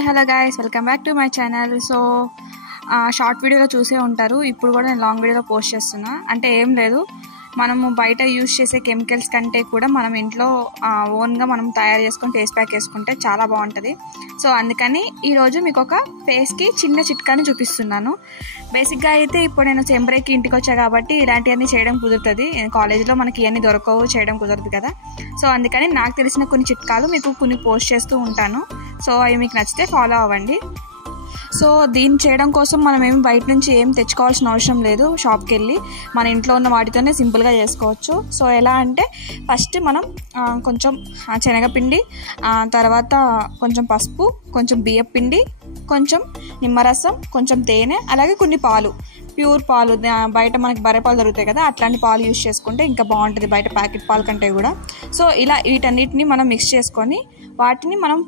Hi hello guys, welcome back to my channel. So short వీడియోలో చూసే ఉంటారు. ఇప్పుడు కూడా నేను లాంగ్ వీడియోలో పోస్ట్ చేస్తున్నా. అంటే ఏం లేదు, మనము బయట యూజ్ చేసే కెమికల్స్ కంటే కూడా మనం ఇంట్లో ఓన్గా మనం తయారు చేసుకొని ఫేస్ ప్యాక్ వేసుకుంటే చాలా బాగుంటుంది. సో అందుకని ఈరోజు మీకు ఒక ఫేస్కి చిన్న చిట్కాని చూపిస్తున్నాను. బేసిక్గా అయితే ఇప్పుడు నేను సెంబ్రేకి ఇంటికి వచ్చా కాబట్టి ఇలాంటివన్నీ చేయడం కుదురుతుంది. కాలేజీలో మనకి ఇవన్నీ దొరకవు, చేయడం కుదరదు కదా. సో అందుకని నాకు తెలిసిన కొన్ని చిట్కాలు మీకు కొన్ని పోస్ట్ చేస్తూ ఉంటాను. సో అవి మీకు నచ్చితే ఫాలో అవ్వండి. సో దీన్ని చేయడం కోసం మనం ఏమి బయట నుంచి ఏం తెచ్చుకోవాల్సిన అవసరం లేదు. షాప్కి వెళ్ళి మన ఇంట్లో ఉన్న వాటితోనే సింపుల్గా చేసుకోవచ్చు. సో ఎలా అంటే ఫస్ట్ మనం కొంచెం శనగపిండి, తర్వాత కొంచెం పసుపు, కొంచెం బియ్యపిండి, కొంచెం నిమ్మరసం, కొంచెం తేనె, అలాగే కొన్ని పాలు, ప్యూర్ పాలు, బయట మనకి బర్రె పాలు దొరుకుతాయి కదా, అట్లాంటి పాలు యూజ్ చేసుకుంటే ఇంకా బాగుంటుంది బయట ప్యాకెట్ పాలు కంటే కూడా. సో ఇలా వీటన్నిటిని మనం మిక్స్ చేసుకొని వాటిని మనం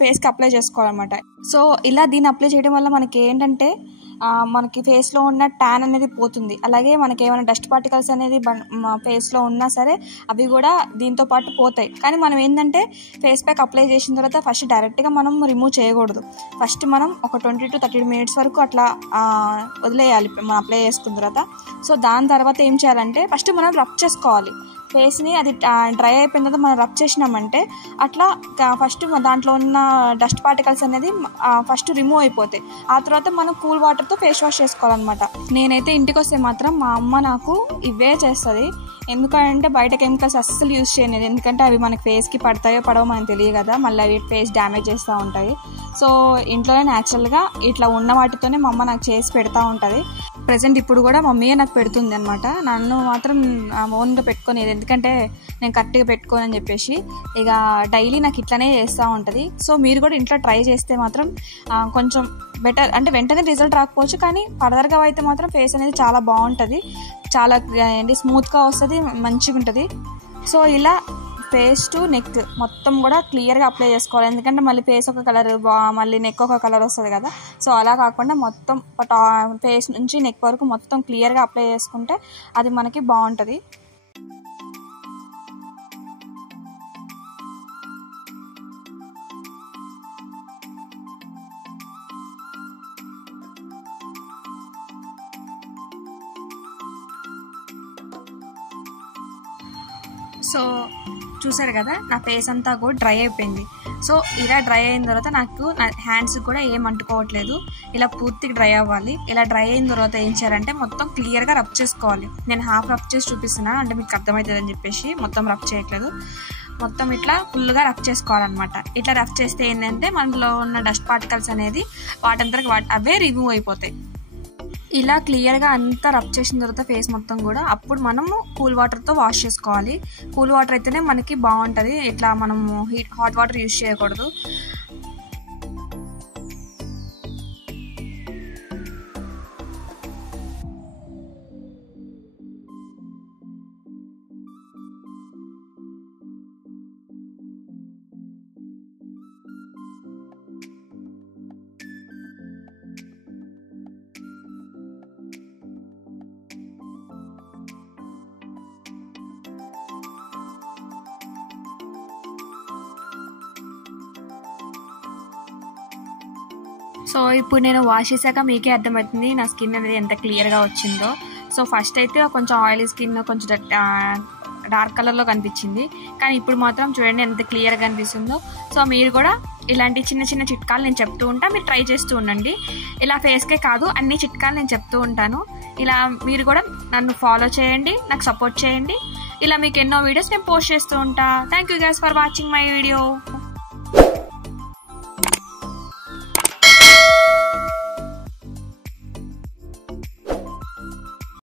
ఫేస్కి అప్లై చేసుకోవాలన్నమాట. సో ఇలా దీన్ని అప్లై చేయడం వల్ల మనకి ఏంటంటే మనకి ఫేస్లో ఉన్న ట్యాన్ అనేది పోతుంది. అలాగే మనకి ఏమైనా డస్ట్ పార్టికల్స్ అనేది ఫేస్లో ఉన్నా సరే అవి కూడా దీంతో పాటు పోతాయి. కానీ మనం ఏంటంటే ఫేస్ ప్యాక్ అప్లై చేసిన తర్వాత ఫస్ట్ డైరెక్ట్గా మనం రిమూవ్ చేయకూడదు. ఫస్ట్ మనం ఒక 20 to 30 minutes వరకు అట్లా వదిలేయాలి మనం అప్లై చేసుకున్న తర్వాత. సో దాని తర్వాత ఏం చేయాలంటే ఫస్ట్ మనం రబ్ చేసుకోవాలి ఫేస్ని. అది డ్రై అయిపోయిన తర్వాత మనం రబ్ చేసినామంటే అట్లా ఫస్ట్ దాంట్లో ఉన్న డస్ట్ పార్టికల్స్ అనేది ఫస్ట్ రిమూవ్ అయిపోతాయి. ఆ తర్వాత మనం కూల్ వాటర్తో ఫేస్ వాష్ చేసుకోవాలన్నమాట. నేనైతే ఇంటికి వస్తే మాత్రం మా అమ్మ నాకు ఇవే చేస్తుంది. ఎందుకంటే బయట కెమికల్స్ అస్సలు యూజ్ చేయలేదు. ఎందుకంటే అవి మనకి ఫేస్కి పడతాయో పడవో మనకు తెలియదు కదా, మళ్ళీ అవి ఫేస్ డ్యామేజ్ చేస్తూ ఉంటాయి. సో ఇంట్లోనే న్యాచురల్గా ఇట్లా ఉన్న వాటితోనే మా అమ్మ నాకు చేసి పెడతా ఉంటుంది. ప్రజెంట్ ఇప్పుడు కూడా మమ్మీయే నాకు పెడుతుంది అనమాట. నన్ను మాత్రం ఓన్గా పెట్టుకునేది, ఎందుకంటే నేను కరెక్ట్గా పెట్టుకోనని చెప్పేసి ఇక డైలీ నాకు ఇట్లానే చేస్తూ ఉంటుంది. సో మీరు కూడా ఇంట్లో ట్రై చేస్తే మాత్రం కొంచెం బెటర్, అంటే వెంటనే రిజల్ట్ రాకపోవచ్చు, కానీ ఫర్దర్గా అయితే మాత్రం ఫేస్ అనేది చాలా బాగుంటుంది, చాలా ఏంటి స్మూత్గా వస్తుంది, మంచిగా ఉంటుంది. సో ఇలా ఫేస్ టు నెక్ మొత్తం కూడా క్లియర్గా అప్లై చేసుకోవాలి. ఎందుకంటే మళ్ళీ ఫేస్ ఒక కలర్, మళ్ళీ నెక్ ఒక కలర్ వస్తుంది కదా. సో అలా కాకుండా మొత్తం ఫేస్ నుంచి నెక్ వరకు మొత్తం క్లియర్గా అప్లై చేసుకుంటే అది మనకి బాగుంటుంది. సో చూసారు కదా, నా ఫేస్ అంతా కూడా డ్రై అయిపోయింది. సో ఇలా డ్రై అయిన తర్వాత నాకు నా హ్యాండ్స్కి కూడా ఏం అంటుకోవట్లేదు. ఇలా పూర్తిగా డ్రై అవ్వాలి. ఇలా డ్రై అయిన తర్వాత ఏం చేయాలంటే మొత్తం క్లియర్గా రబ్ చేసుకోవాలి. నేను హాఫ్ రబ్ చేసి చూపిస్తున్నా, అంటే మీకు అర్థమవుతుందని చెప్పేసి మొత్తం రబ్ చేయట్లేదు. మొత్తం ఇట్లా ఫుల్గా రబ్ చేసుకోవాలన్నమాట. ఇట్లా రబ్ చేస్తే ఏంటంటే మనలో ఉన్న డస్ట్ పార్టికల్స్ అనేది వాటంతరకు అవే రిమూవ్ అయిపోతాయి. ఇలా క్లియర్గా అంతా రబ్ చేసిన తర్వాత ఫేస్ మొత్తం కూడా అప్పుడు మనము కూల్ వాటర్తో వాష్ చేసుకోవాలి. కూల్ వాటర్ అయితేనే మనకి బాగుంటుంది. ఇట్లా మనము హాట్ వాటర్ యూజ్ చేయకూడదు. సో ఇప్పుడు నేను వాష్ చేశాక మీకే అర్థమవుతుంది నా స్కిన్ అనేది ఎంత క్లియర్గా వచ్చిందో. సో ఫస్ట్ అయితే కొంచెం ఆయిలీ స్కిన్, కొంచెం డార్క్ కలర్లో కనిపించింది, కానీ ఇప్పుడు మాత్రం చూడండి ఎంత క్లియర్గా కనిపిస్తుందో. సో మీరు కూడా ఇలాంటి చిన్న చిన్న చిట్కాలు నేను చెప్తూ ఉంటా, మీరు ట్రై చేస్తూ ఉండండి. ఇలా ఫేస్కే కాదు అన్ని చిట్కాలు నేను చెప్తూ ఉంటాను. ఇలా మీరు కూడా నన్ను ఫాలో చేయండి, నాకు సపోర్ట్ చేయండి. ఇలా మీకు ఎన్నో వీడియోస్ నేను పోస్ట్ చేస్తూ ఉంటా. Thank you guys for watching my video.